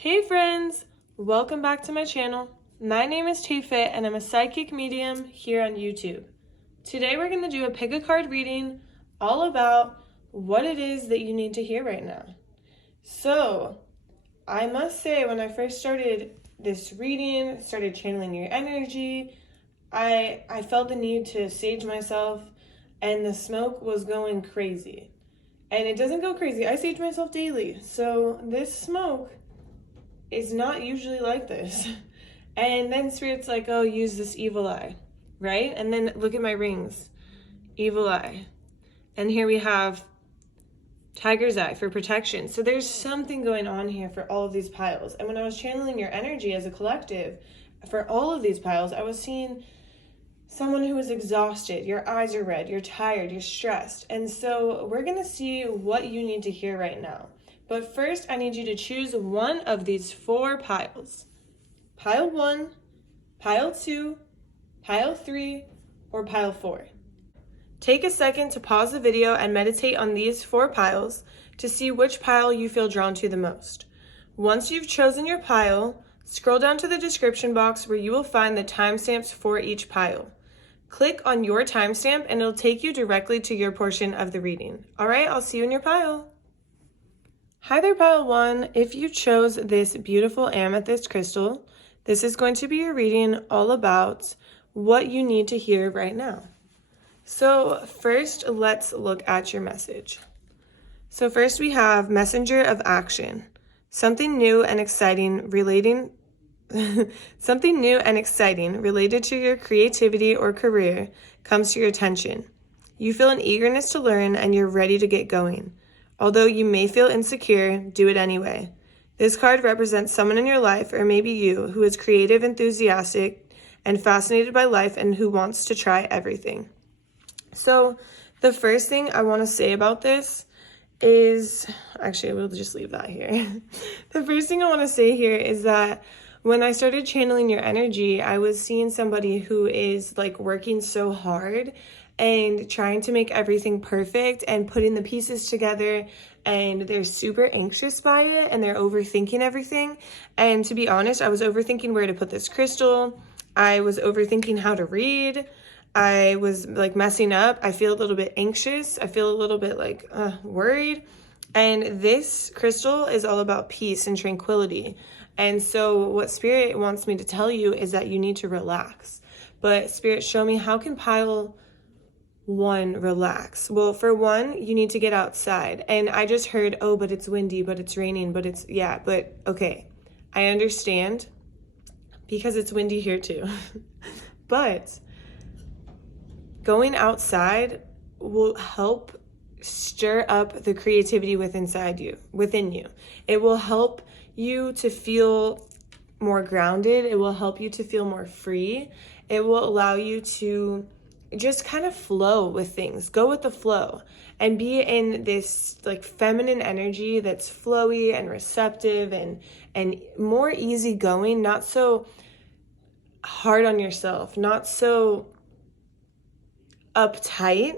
Hey friends, welcome back to my channel. My name is TAYFIT and I'm a psychic medium here on YouTube. Today we're going to do a pick a card reading all about what it is that you need to hear right now. So, I must say when I first started this reading, started channeling your energy, I felt the need to sage myself and the smoke was going crazy. And it doesn't go crazy. I sage myself daily. So this smoke is not usually like this. And then Spirit's like, oh, use this evil eye, right? And then look at my rings, evil eye. And here we have tiger's eye for protection. So there's something going on here for all of these piles. And when I was channeling your energy as a collective for all of these piles, I was seeing someone who is exhausted. Your eyes are red, you're tired, you're stressed. And so we're gonna see what you need to hear right now. But first, I need you to choose one of these 4 piles. Pile 1, pile 2, pile 3, or pile 4. Take a second to pause the video and meditate on these 4 piles to see which pile you feel drawn to the most. Once you've chosen your pile, scroll down to the description box where you will find the timestamps for each pile. Click on your timestamp and it'll take you directly to your portion of the reading. All right, I'll see you in your pile. Hi there, pile 1. If you chose this beautiful amethyst crystal, this is going to be your reading all about what you need to hear right now. So first, let's look at your message. So first we have messenger of action. Something new and exciting related to your creativity or career comes to your attention. You feel an eagerness to learn and you're ready to get going. Although you may feel insecure, do it anyway. This card represents someone in your life, or maybe you, who is creative, enthusiastic, and fascinated by life and who wants to try everything. So the first thing I want to say about this is, actually, we'll just leave that here. The first thing I want to say here is that when I started channeling your energy, I was seeing somebody who is like working so hard and trying to make everything perfect and putting the pieces together, and they're super anxious by it and they're overthinking everything. And to be honest, I was overthinking where to put this crystal. I was overthinking how to read. I was like messing up. I feel a little bit anxious. I feel a little bit like worried. And this crystal is all about peace and tranquility. And so what Spirit wants me to tell you is that you need to relax. But Spirit, show me, how can pile 1 relax? Well, for one, you need to get outside. And I just heard, oh, but it's windy, but it's raining, but it's, yeah, but okay. I understand because it's windy here too. But going outside will help stir up the creativity within you. It will help you to feel more grounded. It will help you to feel more free. It will allow you to just kind of flow with things, go with the flow, and be in this like feminine energy that's flowy and receptive and more easygoing, not so hard on yourself, not so uptight.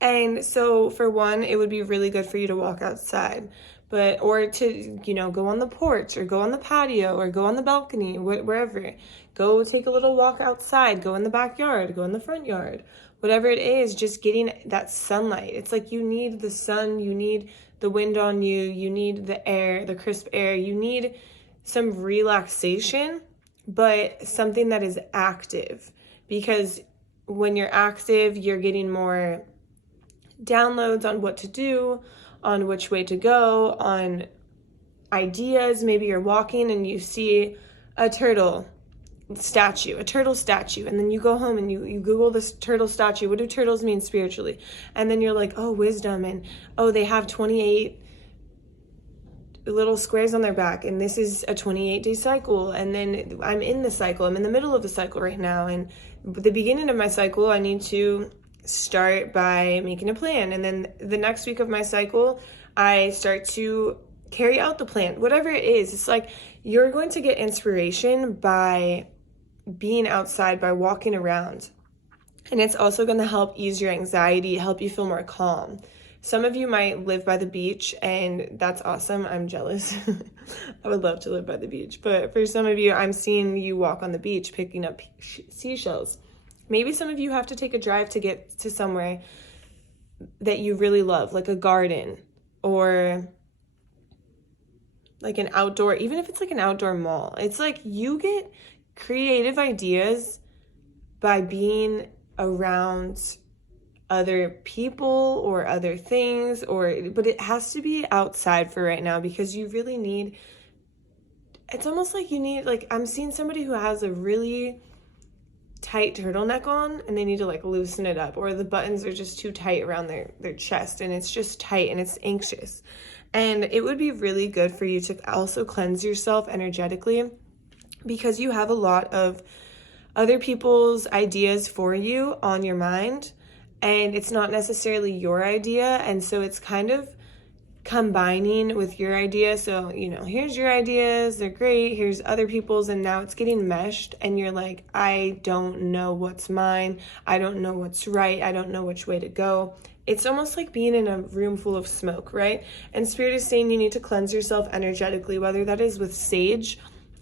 And so for one, it would be really good for you to walk outside, or to, go on the porch or go on the patio or go on the balcony, wherever. Go take a little walk outside, go in the backyard, go in the front yard, whatever it is, just getting that sunlight. It's like you need the sun, you need the wind on you, you need the air, the crisp air, you need some relaxation, but something that is active, because when you're active, you're getting more downloads on what to do, on which way to go, on ideas. Maybe you're walking and you see a turtle statue, and then you go home and you Google this turtle statue. What do turtles mean spiritually? And then you're like, oh, wisdom, and oh, they have 28 little squares on their back, and this is a 28-day cycle, and then I'm in the cycle. I'm in the middle of the cycle right now, and the beginning of my cycle, I need to start by making a plan, and then the next week of my cycle, I start to carry out the plan. Whatever it is, it's like you're going to get inspiration by being outside, by walking around, and it's also going to help ease your anxiety, help you feel more calm, Some of you might live by the beach, and that's awesome. I'm jealous. I would love to live by the beach. But for some of you, I'm seeing you walk on the beach picking up seashells. Maybe some of you have to take a drive to get to somewhere that you really love, like a garden or like an outdoor, even if it's like an outdoor mall. It's like you get creative ideas by being around other people or other things, but it has to be outside for right now, because you really need, it's almost like you need, like I'm seeing somebody who has a really tight turtleneck on and they need to like loosen it up, or the buttons are just too tight around their chest and it's just tight and it's anxious. And it would be really good for you to also cleanse yourself energetically, because you have a lot of other people's ideas for you on your mind, and it's not necessarily your idea. And so it's kind of combining with your idea. So, here's your ideas, they're great, here's other people's, and now it's getting meshed and you're like, I don't know what's mine, I don't know what's right, I don't know which way to go. It's almost like being in a room full of smoke, right? And Spirit is saying you need to cleanse yourself energetically, whether that is with sage,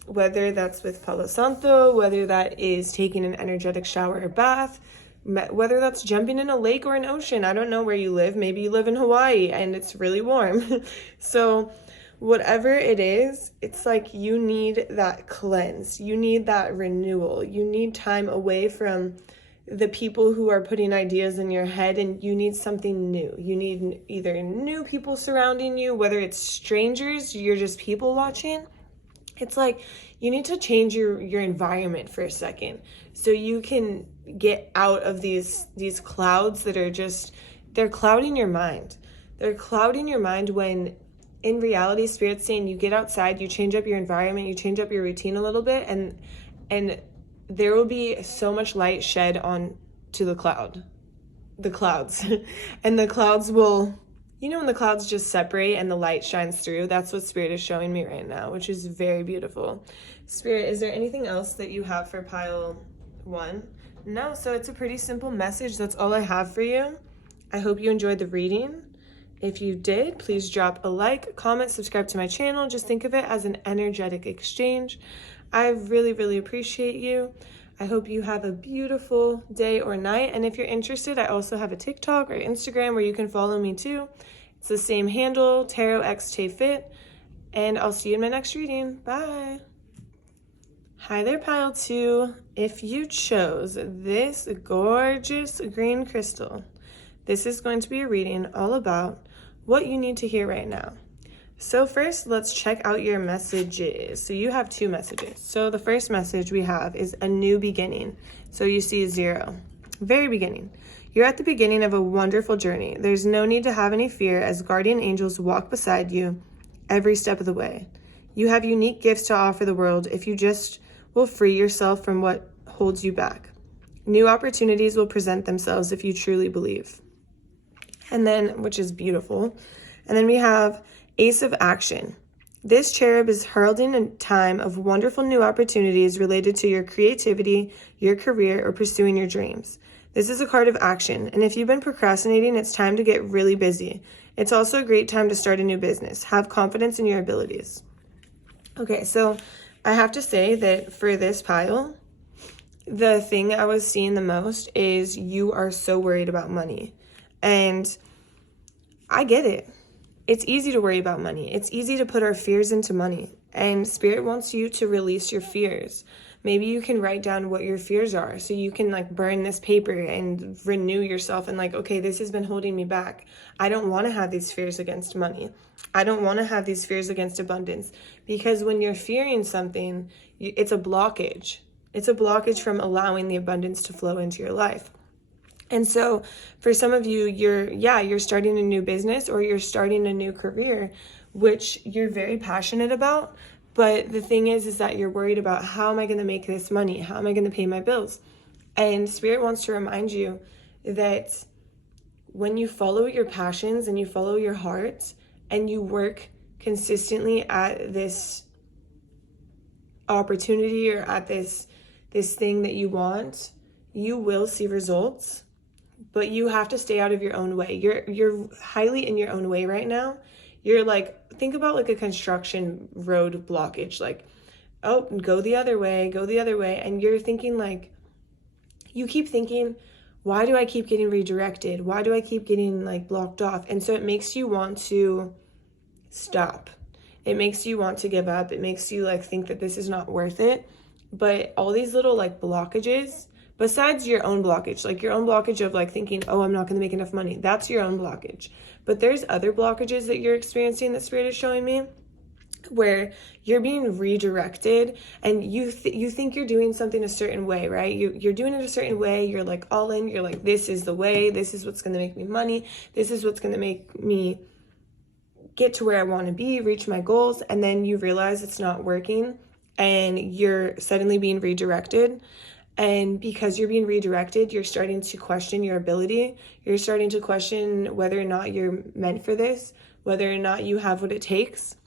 whether that's with Palo Santo, whether that is taking an energetic shower or bath, whether that's jumping in a lake or an ocean. I don't know where you live. Maybe you live in Hawaii and it's really warm. So whatever it is, it's like you need that cleanse. You need that renewal. You need time away from the people who are putting ideas in your head, and you need something new. You need either new people surrounding you, whether it's strangers, you're just people watching. It's like you need to change your environment for a second so you can get out of these clouds that are just, they're clouding your mind. They're clouding your mind when in reality, Spirit's saying you get outside, you change up your environment, you change up your routine a little bit, and there will be so much light shed on to the clouds. And the clouds will, when the clouds just separate and the light shines through, that's what Spirit is showing me right now, which is very beautiful. Spirit, is there anything else that you have for pile 1? No, so it's a pretty simple message. That's all I have for you. I hope you enjoyed the reading. If you did, please drop a like, comment, subscribe to my channel. Just think of it as an energetic exchange. I really, really appreciate you. I hope you have a beautiful day or night. And if you're interested, I also have a TikTok or Instagram where you can follow me too. It's the same handle, TarotXTayFit. And I'll see you in my next reading. Bye. Hi there, pile 2. If you chose this gorgeous green crystal, this is going to be a reading all about what you need to hear right now. So first, let's check out your messages. So you have 2 messages. So the first message we have is a new beginning. So you see 0, very beginning. You're at the beginning of a wonderful journey. There's no need to have any fear, as guardian angels walk beside you every step of the way. You have unique gifts to offer the world if you just will free yourself from what holds you back. New opportunities will present themselves if you truly believe. And then, which is beautiful. And then we have Ace of Action. This cherub is heralding a time of wonderful new opportunities related to your creativity, your career, or pursuing your dreams. This is a card of action, and if you've been procrastinating, it's time to get really busy. It's also a great time to start a new business. Have confidence in your abilities. Okay, so I have to say that for this pile, the thing I was seeing the most is you are so worried about money. And I get it. It's easy to worry about money. It's easy to put our fears into money. And Spirit wants you to release your fears. Maybe you can write down what your fears are so you can like burn this paper and renew yourself and like, okay, this has been holding me back. I don't want to have these fears against money. I don't want to have these fears against abundance, because when you're fearing something, it's a blockage. It's a blockage from allowing the abundance to flow into your life. And so for some of you, you're starting a new business or you're starting a new career, which you're very passionate about. But the thing is that you're worried about, how am I going to make this money? How am I going to pay my bills? And Spirit wants to remind you that when you follow your passions and you follow your heart and you work consistently at this opportunity or at this thing that you want, you will see results. but you have to stay out of your own way. You're highly in your own way right now. You're like, think about like a construction road blockage, like, oh, go the other way, and you're thinking like, you keep thinking, why do I keep getting redirected? Why do I keep getting like blocked off? And so it makes you want to stop. It makes you want to give up. It makes you like think that this is not worth it. But all these little like blockages, besides your own blockage, like your own blockage of like thinking, oh, I'm not going to make enough money. That's your own blockage. But there's other blockages that you're experiencing that Spirit is showing me, where you're being redirected and you think you're doing something a certain way, right? You're doing it a certain way. You're like all in. You're like, this is the way. This is what's going to make me money. This is what's going to make me get to where I want to be, reach my goals. And then you realize it's not working and you're suddenly being redirected. And because you're being redirected, you're starting to question your ability. You're starting to question whether or not you're meant for this, whether or not you have what it takes.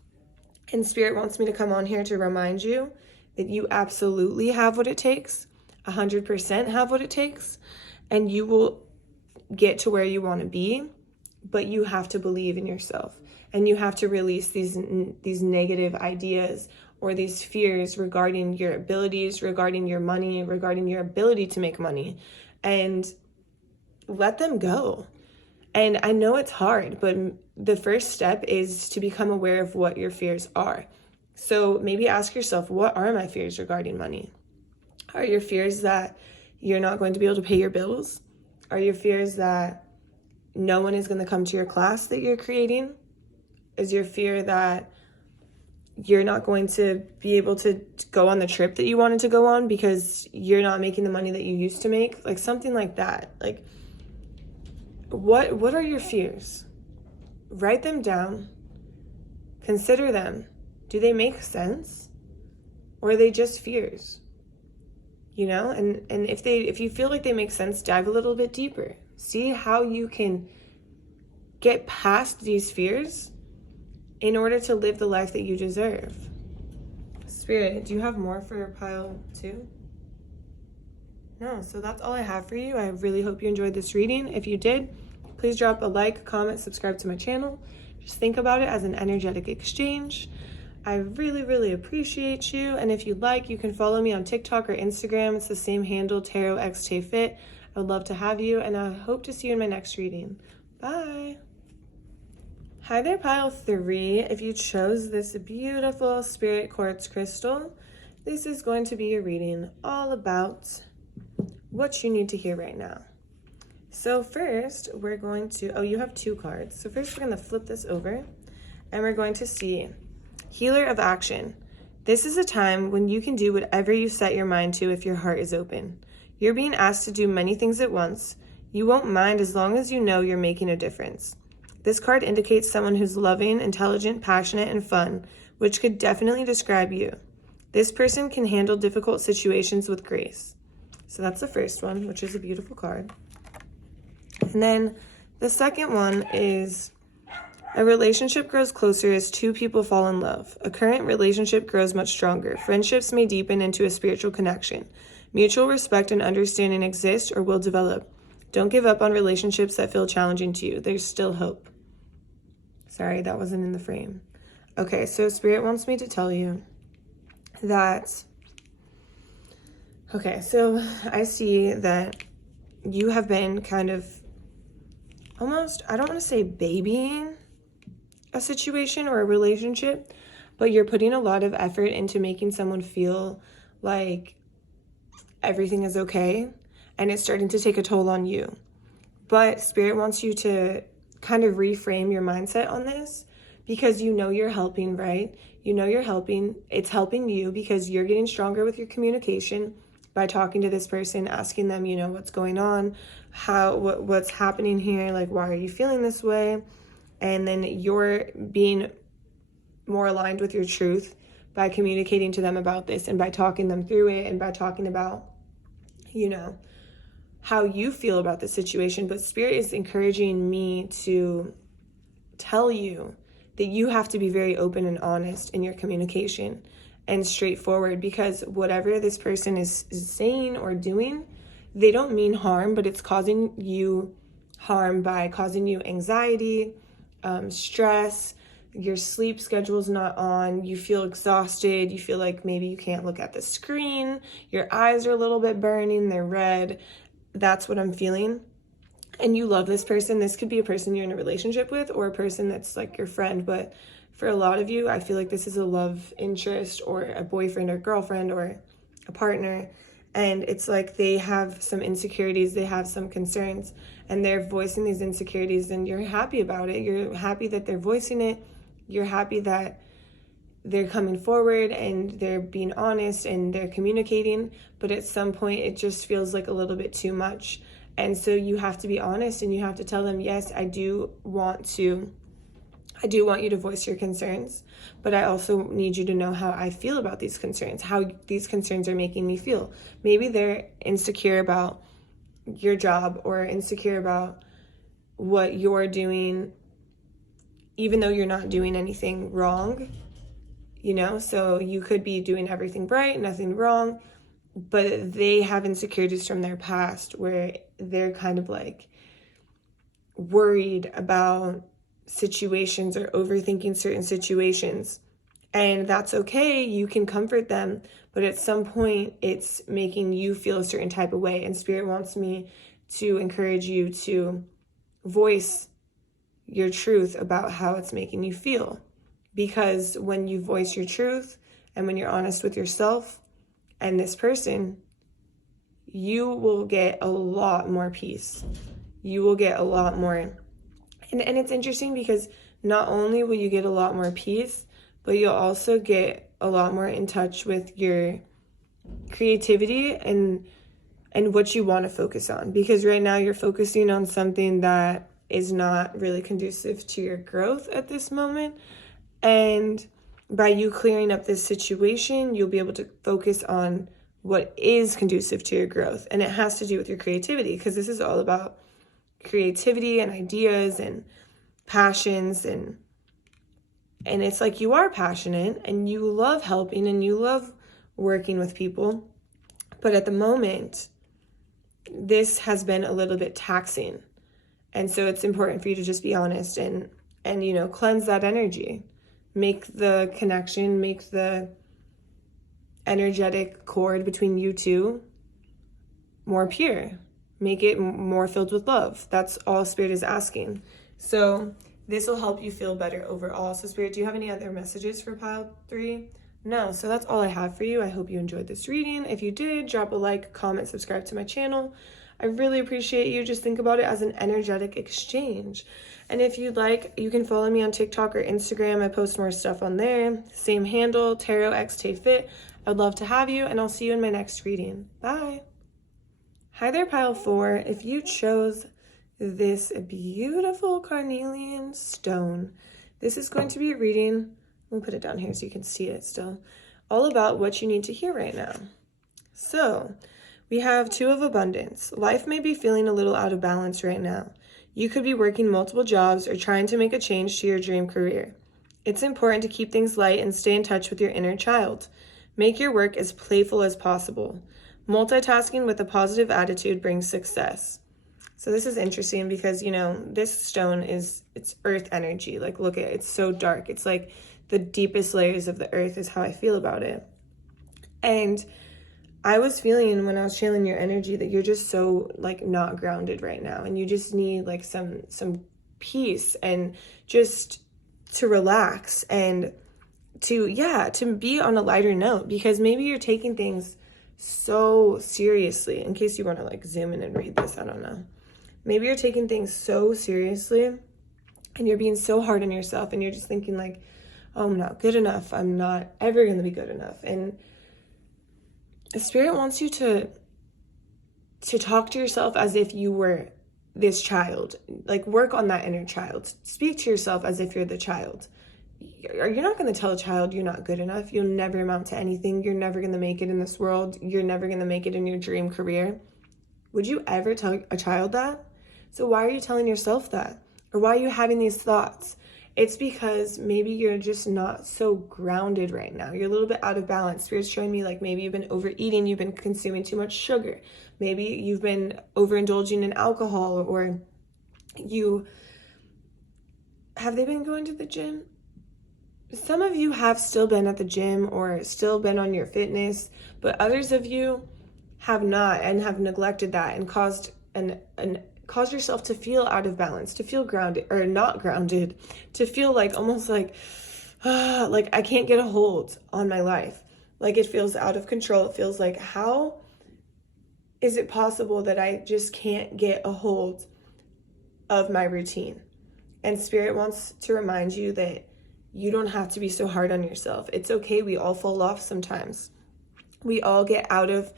And Spirit wants me to come on here to remind you that you absolutely have what it takes, 100% have what it takes, and you will get to where you want to be, but you have to believe in yourself, and you have to release these negative ideas or these fears regarding your abilities, regarding your money, regarding your ability to make money, and let them go. And I know it's hard, but the first step is to become aware of what your fears are. So maybe ask yourself, what are my fears regarding money? Are your fears that you're not going to be able to pay your bills? Are your fears that no one is going to come to your class that you're creating? Is your fear that you're not going to be able to go on the trip that you wanted to go on because you're not making the money that you used to make? Like something like that. Like, what are your fears? Write them down. Consider them. Do they make sense? Or are they just fears? You know, and if you feel like they make sense, dive a little bit deeper. See how you can get past these fears in order to live the life that you deserve. Spirit, do you have more for pile 2? No, so that's all I have for you. I really hope you enjoyed this reading. If you did, please drop a like, comment, subscribe to my channel. Just think about it as an energetic exchange. I really, really appreciate you. And if you'd like, you can follow me on TikTok or Instagram. It's the same handle, TarotXTayFit. I would love to have you, and I hope to see you in my next reading. Bye. Hi there, pile 3. If you chose this beautiful spirit quartz crystal, this is going to be your reading all about what you need to hear right now. So first, we're going to, you have 2 cards. So first, we're going to flip this over, and we're going to see Healer of Action. This is a time when you can do whatever you set your mind to if your heart is open. You're being asked to do many things at once. You won't mind as long as you know you're making a difference. This card indicates someone who's loving, intelligent, passionate, and fun, which could definitely describe you. This person can handle difficult situations with grace. So that's the first one, which is a beautiful card. And then the second one is a relationship grows closer as 2 people fall in love. A current relationship grows much stronger. Friendships may deepen into a spiritual connection. Mutual respect and understanding exist or will develop. Don't give up on relationships that feel challenging to you. There's still hope. Sorry, that wasn't in the frame. Okay, so Spirit wants me to tell you that, okay, so I see that you have been kind of almost, I don't want to say babying a situation or a relationship, but you're putting a lot of effort into making someone feel like everything is okay, and it's starting to take a toll on you. But Spirit wants you to kind of reframe your mindset on this, because you know you're helping, right? You know you're helping. It's helping you because you're getting stronger with your communication by talking to this person, asking them, you know, what's going on, what's happening here, like, why are you feeling this way? And then you're being more aligned with your truth by communicating to them about this, and by talking them through it, and by talking about, you know, how you feel about the situation. But Spirit is encouraging me to tell you that you have to be very open and honest in your communication and straightforward, because whatever this person is saying or doing, they don't mean harm, but it's causing you harm by causing you anxiety, stress, your sleep schedule's not on, you feel exhausted, you feel like maybe you can't look at the screen, your eyes are a little bit burning, they're red. That's what I'm feeling. And you love this person. This could be a person you're in a relationship with or a person that's like your friend, but for a lot of you, I feel like this is a love interest or a boyfriend or girlfriend or a partner. And it's like they have some insecurities, they have some concerns, and they're voicing these insecurities, and you're happy about it. You're happy that they're voicing it. You're happy that they're coming forward and they're being honest and they're communicating. But at some point, it just feels like a little bit too much. And so you have to be honest and you have to tell them, yes, I do want you to voice your concerns, but I also need you to know how I feel about these concerns, how these concerns are making me feel. Maybe they're insecure about your job or insecure about what you're doing, even though you're not doing anything wrong, so you could be doing everything right, nothing wrong, but they have insecurities from their past where they're kind of like worried about situations or overthinking certain situations. And that's okay. You can comfort them, but at some point it's making you feel a certain type of way. And Spirit wants me to encourage you to voice your truth about how it's making you feel. Because when you voice your truth and when you're honest with yourself and this person, you will get a lot more peace. You will get a lot more. And it's interesting because not only will you get a lot more peace, but you'll also get a lot more in touch with your creativity and what you want to focus on. Because right now you're focusing on something that is not really conducive to your growth at this moment. And by you clearing up this situation, you'll be able to focus on what is conducive to your growth. And it has to do with your creativity, because this is all about creativity and ideas and passions, and it's like you are passionate and you love helping and you love working with people, but at the moment this has been a little bit taxing, and so it's important for you to just be honest and cleanse that energy, make the connection, make the energetic cord between you two more pure. Make it more filled with love. That's all Spirit is asking. So this will help you feel better overall. So Spirit, do you have any other messages for pile 3? No, so that's all I have for you. I hope you enjoyed this reading. If you did, drop a like, comment, subscribe to my channel. I really appreciate you. Just think about it as an energetic exchange. And if you'd like, you can follow me on TikTok or Instagram. I post more stuff on there. Same handle, TarotXTayFit. I'd love to have you, and I'll see you in my next reading. Bye. Hi there, pile 4. If you chose this beautiful carnelian stone, this is going to be a reading. Let me put it down here so you can see it still. All about what you need to hear right now. So we have 2 of abundance. Life may be feeling a little out of balance right now. You could be working multiple jobs or trying to make a change to your dream career. It's important to keep things light and stay in touch with your inner child. Make your work as playful as possible. Multitasking with a positive attitude brings success. So this is interesting because, this stone it's earth energy. Like, look at it. It's so dark. It's like the deepest layers of the earth is how I feel about it. And I was feeling when I was channeling your energy that you're just so like not grounded right now. And you just need like some peace and just to relax and to be on a lighter note, because maybe you're taking things so seriously. In case you want to like zoom in and read this, I don't know. Maybe you're taking things so seriously and you're being so hard on yourself and you're just thinking like, oh, I'm not good enough. I'm not ever going to be good enough. And the Spirit wants you to talk to yourself as if you were this child. Like, work on that inner child. Speak to yourself as if you're the child. You're not going to tell a child you're not good enough. You'll never amount to anything. You're never going to make it in this world. You're never going to make it in your dream career. Would you ever tell a child that? So why are you telling yourself that? Or why are you having these thoughts? It's because maybe you're just not so grounded right now. You're a little bit out of balance. Spirit's showing me like maybe you've been overeating, you've been consuming too much sugar. Maybe you've been overindulging in alcohol, or have they been going to the gym? Some of you have still been at the gym or still been on your fitness, but others of you have not, and have neglected that and caused yourself to feel out of balance, to feel grounded or not grounded, to feel like almost like I can't get a hold on my life. Like it feels out of control. It feels like, how is it possible that I just can't get a hold of my routine? And Spirit wants to remind you that you don't have to be so hard on yourself. It's okay. We all fall off sometimes. We all get out of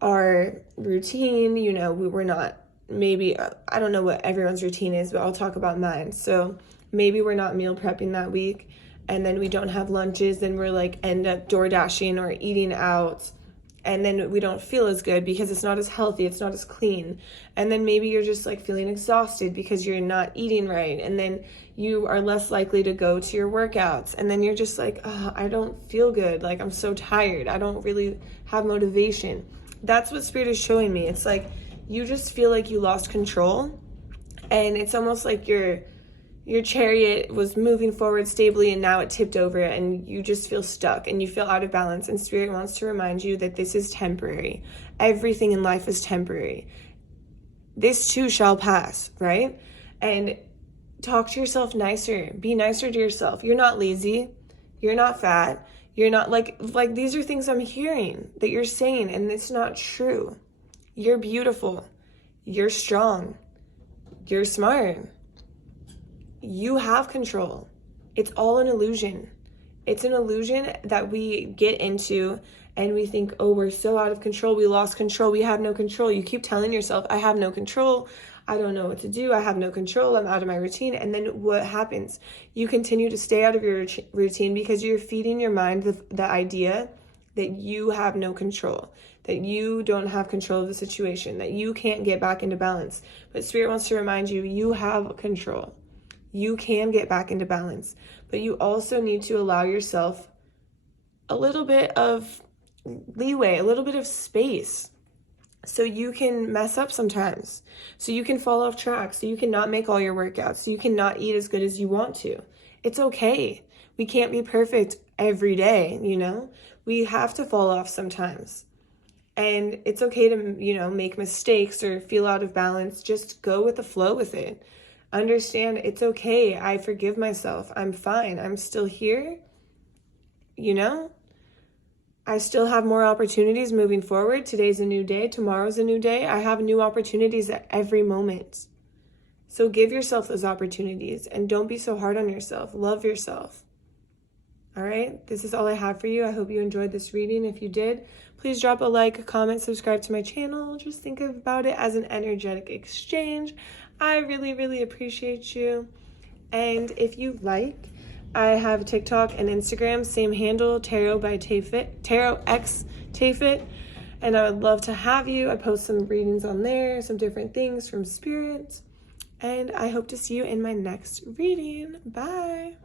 our routine. You know, we're not, maybe, I don't know what everyone's routine is, but I'll talk about mine. So maybe we're not meal prepping that week, and then we don't have lunches, and we're like end up door dashing or eating out, and then we don't feel as good because it's not as healthy, it's not as clean. And then maybe you're just like feeling exhausted because you're not eating right, and then you are less likely to go to your workouts, and then you're just like, oh, I don't feel good, like I'm so tired, I don't really have motivation. That's what Spirit is showing me. It's like you just feel like you lost control, and it's almost like your chariot was moving forward stably and now it tipped over, and you just feel stuck and you feel out of balance. And Spirit wants to remind you that this is temporary. Everything in life is temporary. This too shall pass, right? And talk to yourself nicer. Be nicer to yourself. You're not lazy. You're not fat. You're not like these are things I'm hearing that you're saying, and it's not true. You're beautiful. You're strong. You're smart. You have control. It's all an illusion. It's an illusion that we get into, and we think, oh, we're so out of control. We lost control. We have no control. You keep telling yourself, I have no control. I don't know what to do. I have no control. I'm out of my routine. And then what happens? You continue to stay out of your routine because you're feeding your mind the idea that you have no control, that you don't have control of the situation, that you can't get back into balance. But Spirit wants to remind you, you have control. You can get back into balance, but you also need to allow yourself a little bit of leeway, a little bit of space, so you can mess up sometimes, so you can fall off track, so you can not make all your workouts, so you can not eat as good as you want to. It's okay. We can't be perfect every day, you know? We have to fall off sometimes. And it's okay to, you know, make mistakes or feel out of balance. Just go with the flow with it. Understand it's okay. I forgive myself. I'm fine. I'm still here. You know, I still have more opportunities moving forward. Today's a new day. Tomorrow's a new day. I have new opportunities at every moment. So give yourself those opportunities and don't be so hard on yourself. Love yourself. All right. This is all I have for you. I hope you enjoyed this reading. If you did, please drop a like, comment, subscribe to my channel. Just think about it as an energetic exchange. I really, really appreciate you. And if you like, I have TikTok and Instagram, same handle, Tarot by TAYFIT, TarotXTayFit. And I would love to have you. I post some readings on there, some different things from Spirit. And I hope to see you in my next reading. Bye.